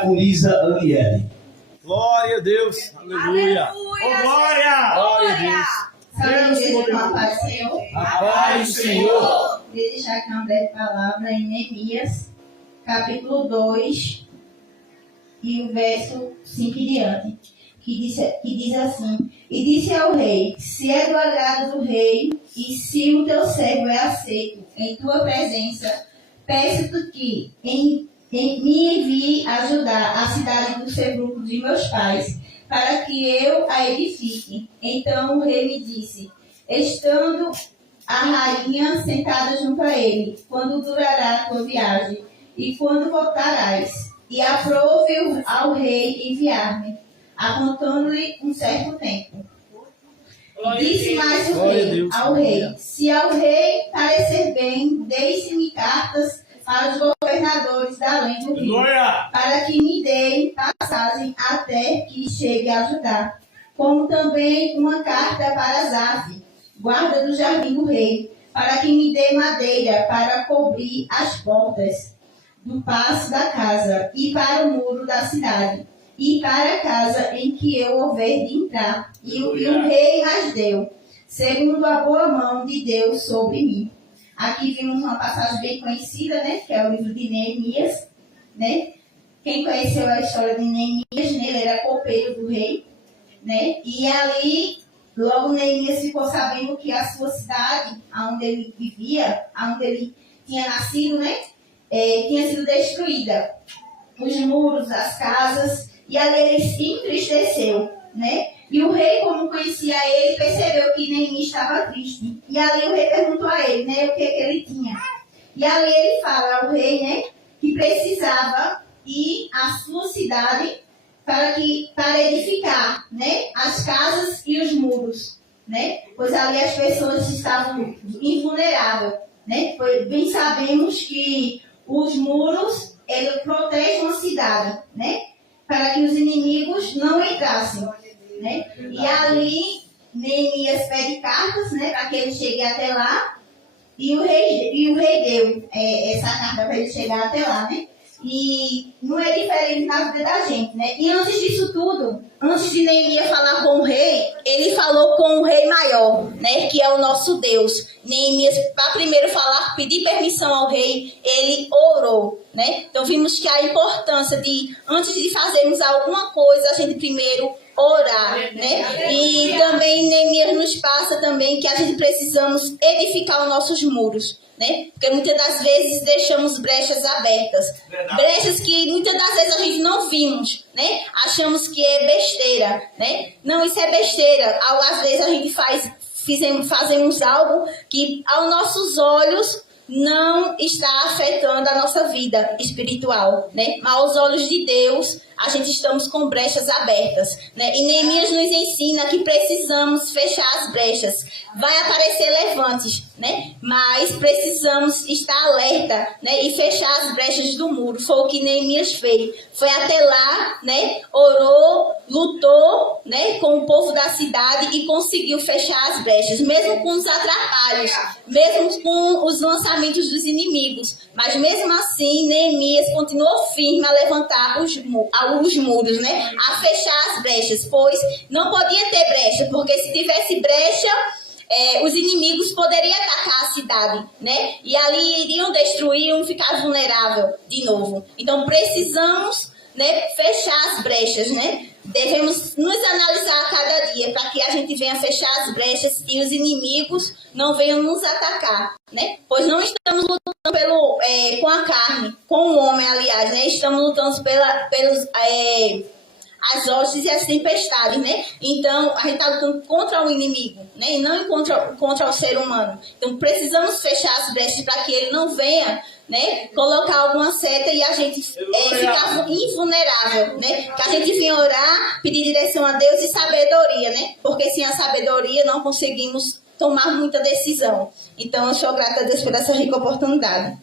Diaconisa Aniele. Glória a Deus. Aleluia. Oh, glória! Glória a Deus. Saúde com a paz do Senhor. A paz do Senhor. Vou deixar aqui uma breve palavra em Neemias, capítulo 2, e o verso 5 em diante, que diz assim: E disse ao rei: Se é do agrado do rei, e se o teu servo é aceito em tua presença, peço-te que me envie ajudar a cidade do sepulcro de meus pais, para que eu a edifique. Então o rei me disse, estando a rainha sentada junto a ele: Quando durará a tua viagem? E quando voltarás? E aprove ao rei enviar-me, apontando-lhe um certo tempo. Disse mais o rei ao rei: Se ao rei parecer bem, deixe-me cartas para os governadores da além do rio, para que me deem passagem até que chegue a ajudar. Como também uma carta para Zaf, guarda do jardim do rei, para que me dê madeira para cobrir as portas do passo da casa, e para o muro da cidade, e para a casa em que eu houver de entrar. E o rei as deu, segundo a boa mão de Deus sobre mim. Aqui vimos uma passagem bem conhecida, né? Que é o livro de Neemias, né? Quem conheceu a história de Neemias, né? Ele era copeiro do rei, né? E ali, logo Neemias ficou sabendo que a sua cidade, onde ele vivia, onde ele tinha nascido, né? Tinha sido destruída. Os muros, as casas, e ali ele se entristeceu, né? E o rei, como conhecia ele, percebeu que Neemias estava triste. E ali o rei perguntou a ele, né, o que ele tinha. E ali ele fala ao rei, né, que precisava ir à sua cidade para edificar, né, as casas e os muros, né? Pois ali as pessoas estavam invulneráveis, né? Pois bem sabemos que os muros, ele protegem a cidade, né? Para que os inimigos não entrassem, né? E ali Neemias pede cartas, né, para que ele chegue até lá, e o rei deu essa carta para ele chegar até lá, né? E não é diferente na vida da gente, né? E antes disso tudo, antes de Neemias falar com o rei, ele falou com o rei maior, né, que é o nosso Deus. Neemias, para primeiro falar, pedir permissão ao rei, ele orou, né? Então vimos que a importância de, antes de fazermos alguma coisa, a gente primeiro orar, né? E também Neemias nos passa também que a gente precisamos edificar os nossos muros, né? Porque muitas das vezes deixamos brechas abertas. Brechas que muitas das vezes a gente não vimos, né? Achamos que é besteira, né? Não, isso é besteira. Às vezes a gente fazemos algo que aos nossos olhos não está afetando a nossa vida espiritual, né? Mas aos olhos de Deus, a gente estamos com brechas abertas, né? E Neemias nos ensina que precisamos fechar as brechas. Vai aparecer levantes, né? Mas precisamos estar alerta, né? E fechar as brechas do muro. Foi o que Neemias fez. Foi até lá, né? Orou, lutou, né? Com o povo da cidade e conseguiu fechar as brechas, mesmo com os atrapalhos, mesmo com os lançamentos dos inimigos. Mas mesmo assim, Neemias continuou firme a levantar os muros, né? A fechar as brechas, pois não podia ter brecha, porque se tivesse brecha, os inimigos poderiam atacar a cidade, né? E ali iriam destruir, iam ficar vulnerável de novo. Então precisamos, né, fechar as brechas, né? Devemos nos analisar a cada dia para que a gente venha fechar as brechas e os inimigos não venham nos atacar, né? Pois não estamos lutando com a carne, com o homem, aliás, né? Estamos lutando pelos as hostes e as tempestades, né? Então, a gente está lutando contra o inimigo, né? E não contra o ser humano. Então, precisamos fechar as brechas para que ele não venha, né, colocar alguma seta e a gente ficar invulnerável, né? Que a gente venha orar, pedir direção a Deus e sabedoria, né? Porque sem a sabedoria não conseguimos tomar muita decisão. Então, eu sou grata a Deus por essa rica oportunidade.